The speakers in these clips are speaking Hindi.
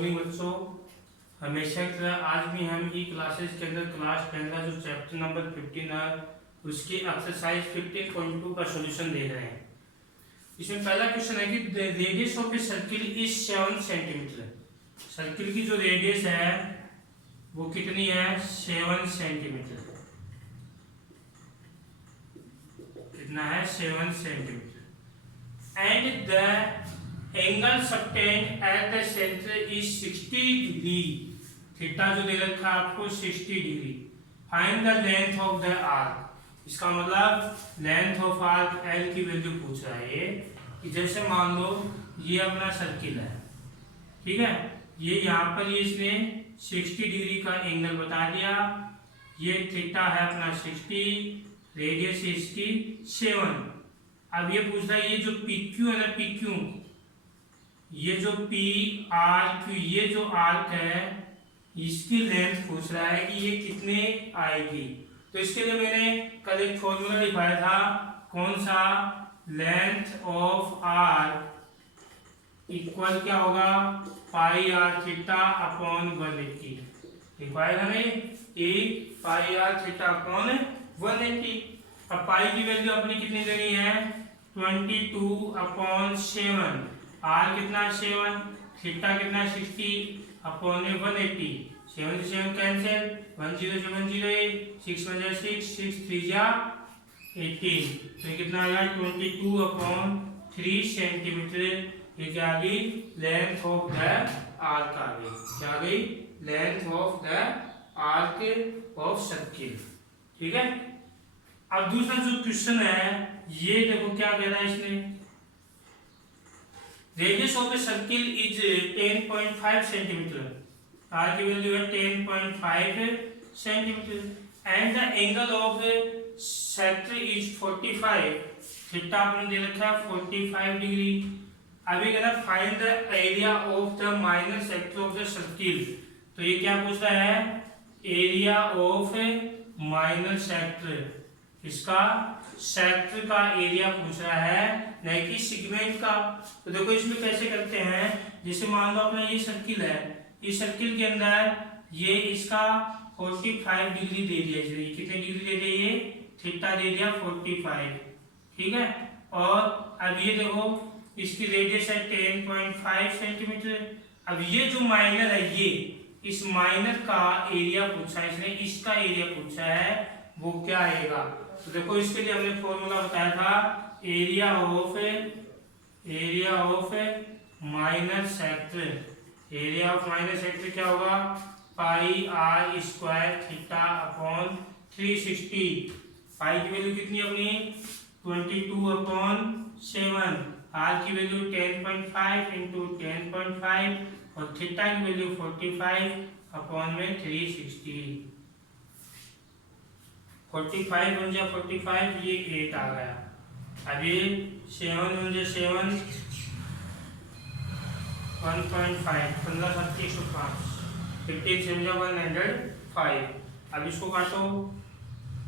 मॉर्निंग बच्चों, हमेशा की तरह आज भी हम ई क्लासेस के अंदर क्लास 10 का जो चैप्टर नंबर 15 है उसकी एक्सरसाइज 15.2 का सॉल्यूशन देख रहे हैं। इसमें पहला क्वेश्चन है कि radius of a circle is 7 centimetre. Circle की जो रेडियस है वो कितनी है? 7 सेंटीमीटर। कितना है? 7 centimetre. And the angle subtend at the centre is 60 degree. Theta जो दे रखा है आपको 60 degree. Find the length of the arc. इसका मतलब लेंथ ऑफ आर्क एल की वैल्यू पूछ रहा है कि जैसे मान लो ये अपना सर्किल है, ठीक है, ये यहाँ पर ये इसने 60 डिग्री का एंगल बता दिया। ये थीटा है अपना 60, रेडियस इसकी 7। अब ये पूछ रहा है ये जो पी क्यू है ना, पी क्यू, ये जो पी आर क्यू, ये जो आर्क है इसकी लेंथ पूछ रहा है कि ये कितने आएगी। तो इसके लिए मैंने कल एक फॉर्मूला लिखाया था, कौन सा? लेंथ ऑफ आर्क इक्वल क्या होगा? पाई आर थीटा अपॉन 180। लिखवाएगा नहीं, एक पाई आर थीटा अपॉन 180। अब पाई की वैल्यू अपनी कितनी देनी है? 22 अपॉन 7। आर कितना? 7। थीटा कितना? 60 अपॉन 180। 7 से 7 कैंसिल, 1 0 से 1 0, 6 1 जा 6, 6 3 जा 18। तो कितना आया? 22 अपॉन 3 सेंटीमीटर। ये क्या आ गई? लेंथ ऑफ द आर्क आ गई। क्या आ गई? Length of the arc of circle. ठीक है। अब दूसरा जो क्वेश्चन है ये देखो क्या कह रहा है इसने, radius of a circle is 10.5 centimetre. R की वैल्यू है 10.5 centimetre and the angle of sector is 45। Theta आपने दे रखा है 45 डिग्री। अभी कहना find the area of the minor sector of the circle. तो ये क्या पूछ रहा है? Area of minor sector. इसका सेक्टर का एरिया पूछ रहा है, नहीं कि सेगमेंट का। तो देखो इसमें कैसे करते हैं, जैसे मान लो अपना ये सर्किल है, इस सर्किल के अंदर ये इसका 45 डिग्री दे दिया। ये कितने डिग्री दे दिया? ये थीटा दे दिया 45, ठीक है। और अब ये देखो इसकी रेडियस है 10.5 सेंटीमीटर। अब ये जो माइनर है, ये इस माइनर का एरिया पूछा है इसने, इसका एरिया पूछा है, वो क्या आएगा? तो देखो इसके लिए हमने फॉर्मूला बताया था, area of minor sector. Area of minor sector क्या होगा? पाई आर स्क्वायर थीटा अपॉन 360। पाई की वैल्यू कितनी अपनी? 22 अपॉन 7। आर की वैल्यू 10.5 इंटू 10.5 और थीटा की वैल्यू 45 अपॉन में 360। 45 बन जा 45, ये 8 आ गया। अब ये 7 बन जा 7, 1.5, 15 7 105, 15 से 105। अब इसको काटो,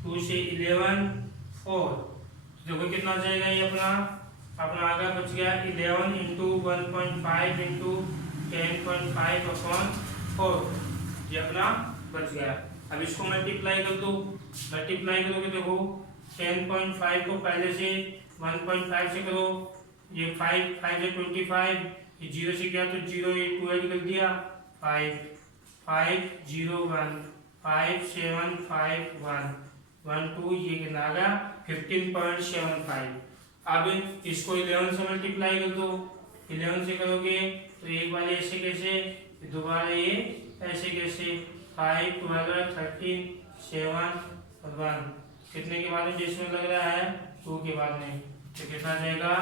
2 से 11 4। देखो कितना जाएगा ये अपना आगे बच गया 11 इंटू 1.5 इंटू 10.5 अपॉन 4। ये अपना बच गया। अब इसको मल्टीप्लाई कर दो। मल्टीप्लाई करोगे देखो 10.5 को पहले से 1.5 से करो, ये 5 5 से 25, ये 0 से किया तो 0, ये 2 ऐड कर दिया 5 5 0 1 5 7 5 1 1 2, ये कितना आ गया 15.75। अब इसको 11 से मल्टीप्लाई कर दो। 11 से करोगे तो एक बार ऐसे कैसे, दोबारा ये ऐसे कैसे, 5 12 13 7 और 1, कितने के बाद में जिसमें लग रहा है 2 के बाद में, तो कितना जाएगा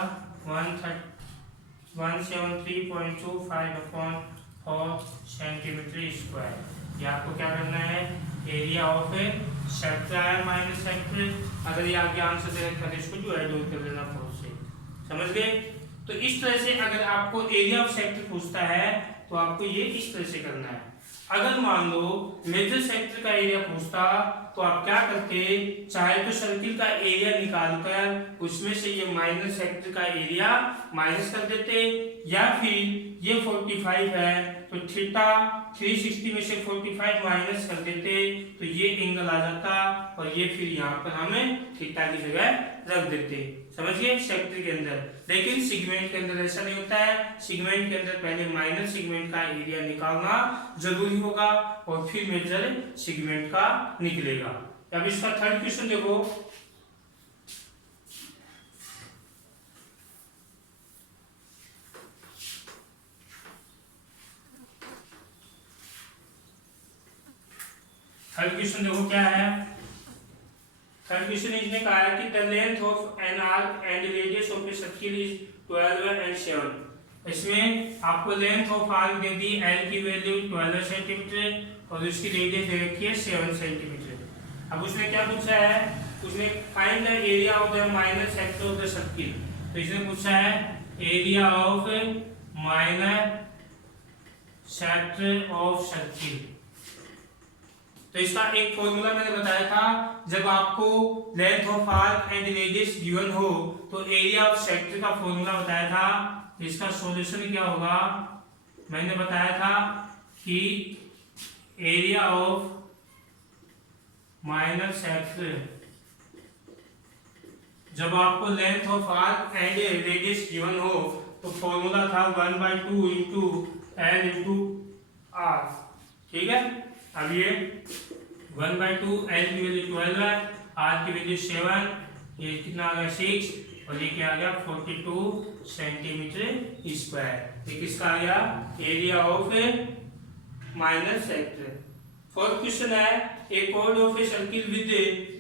173.25 अपॉन 4 सेंटीमीटर स्क्वायर। ये आपको क्या करना है? एरिया ऑफ सेक्टर है माइनस सेक्टर। अगर ये आगे आंसर दे रखा है इसको जो ऐड कर देना 4 से। समझ गए? तो इस तरह से अगर आपको एरिया ऑफ सेक्टर पूछता है तो आपको ये इस तरह से करना है। अगर मान लो मेजर सेक्टर का एरिया पूछता तो आप क्या करते, चाहे तो सर्किल का एरिया निकालकर उसमें से ये माइनर सेक्टर का एरिया माइनस कर देते, या फिर ये 45 है तो थीटा 360 में से 45 माइनस कर देते तो ये एंगल आ जाता और ये फिर यहाँ पर हमें थीटा की जगह रख देते। समझिए सेक्टर के अंदर। लेकिन सेगमेंट के अंदर ऐसा नहीं होता है। सेगमेंट के अंदर पहले माइनर सेगमेंट का एरिया निकालना जरूरी होगा और फिर मेजर सेगमेंट का निकलेगा। अब इसका थर्ड क्वेश्चन देखो। थर्ड क्वेश्चन देखो क्या है। थर्ड क्वेश्चन इसने कहा है कि the length of an arc and radius of a circle is 12 and 7। इसमें आपको length of arc they the, L की वैल्यू 12 सेंटीमीटर और उसकी रेडियस दे रखी है 7 सेंटीमीटर। अब उसने क्या पूछा है, उसने find the area of the minor sector of the circle. तो इसने पूछा है area of minor sector of circle. तो इसका एक फॉर्मूला मैंने बताया था, जब आपको length of arc and radius given हो तो एरिया ऑफ सेक्टर का फॉर्मूला बताया था। इसका सॉल्यूशन क्या होगा, मैंने बताया था कि एरिया ऑफ माइनर सेक्टर, जब आपको length of arc and radius given हो तो फॉर्मूला था 1/2 इंटू एल इंटू आर। ठीक है, अब ये 1/2 एल की वैल्यू 12 है, आर की वैल्यू 7, ये कितना आ गया 6 और ये क्या आ गया 42 सेंटीमीटर स्क्वायर। ये किसका आ गया area of minor sector. Fourth question है a chord of a circle with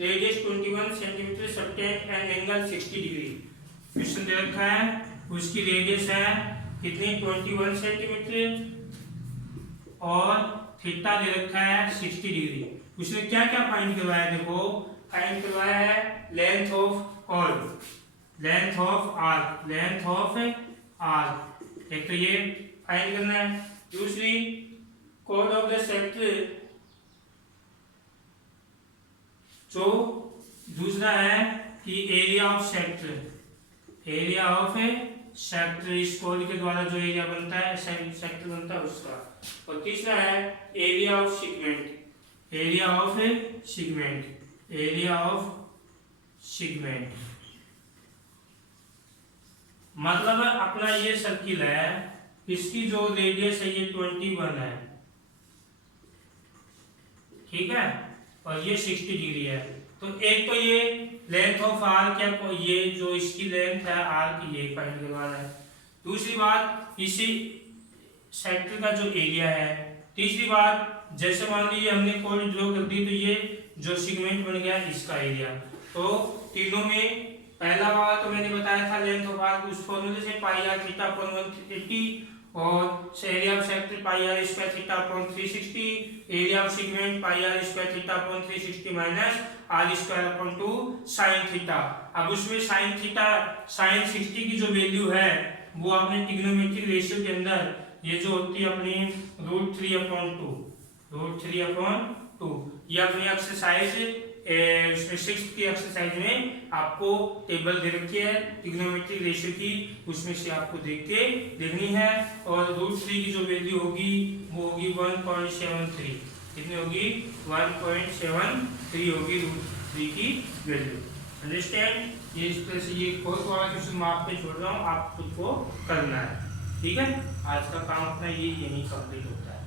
radius 21 centimetre subtend and angle 60 degree. Question दे रखा है, उसकी रेडियस है कितनी 21 सेंटीमीटर और थीटा दे रखा है 60 डिग्री। उसने क्या क्या फाइंड करवाया, देखो फाइंड करवाया है length of chord, length of arc, length of arc, एक तो ये फाइंड करना है। दूसरी कॉर्ड ऑफ द सेक्टर, जो दूसरा है कि area of sector, area of sector इस कॉर्ड के द्वारा जो एरिया बनता है सेक्टर बनता है उसका। और तीसरा है area of segment, area of segment, area of segment. मतलब अपना ये सर्किल है, इसकी जो रेडियस है ये 21 है, ठीक है, और ये 60 डिग्री है। तो एक तो ये लेंथ ऑफ आर्क है, ये जो इसकी लेंथ है आर्क ये फाइंड करवाना है। दूसरी बात इसी सेक्टर का जो एरिया है। तीसरी बात जैसे मान लीजिए हमने कॉर्ड ड्रॉ कर दी तो ये जो सेगमेंट बन गया इसका एरिया। तो तीनों में पहला वाला तो मैंने बताया था लेंथ ऑफ आर्क, उस फॉर्मूले से पाई आर थीटा अपॉन 180 और area of sector pi r square theta upon 360, area of segment pi r square theta upon 360 minus r square upon 2 sine theta. अब उसमें साइन थीटा साइन 60 की जो वैल्यू है वो आपने ट्रिग्नोमेट्रिक रेशियो के अंदर ये जो होती है अपनी √3/2, √3/2 ये अपनी एक्सरसाइज उसमें 6th की एक्सरसाइज में आपको टेबल दे रखी है ट्रिग्नोमेट्रिक रेशियो की, उसमें से आपको देख के देखनी है। और √3 की जो वैल्यू होगी वो होगी 1.73, कितनी होगी 1.73 होगी √3 की वैल्यू। अंडरस्टैंड, ये इस तरह से ये फोर्थ वाला क्वेश्चन मैं आप पे छोड़ रहा हूँ, आप खुद को करना है। ठीक है, आज का काम अपना ये यही कंप्लीट होता है।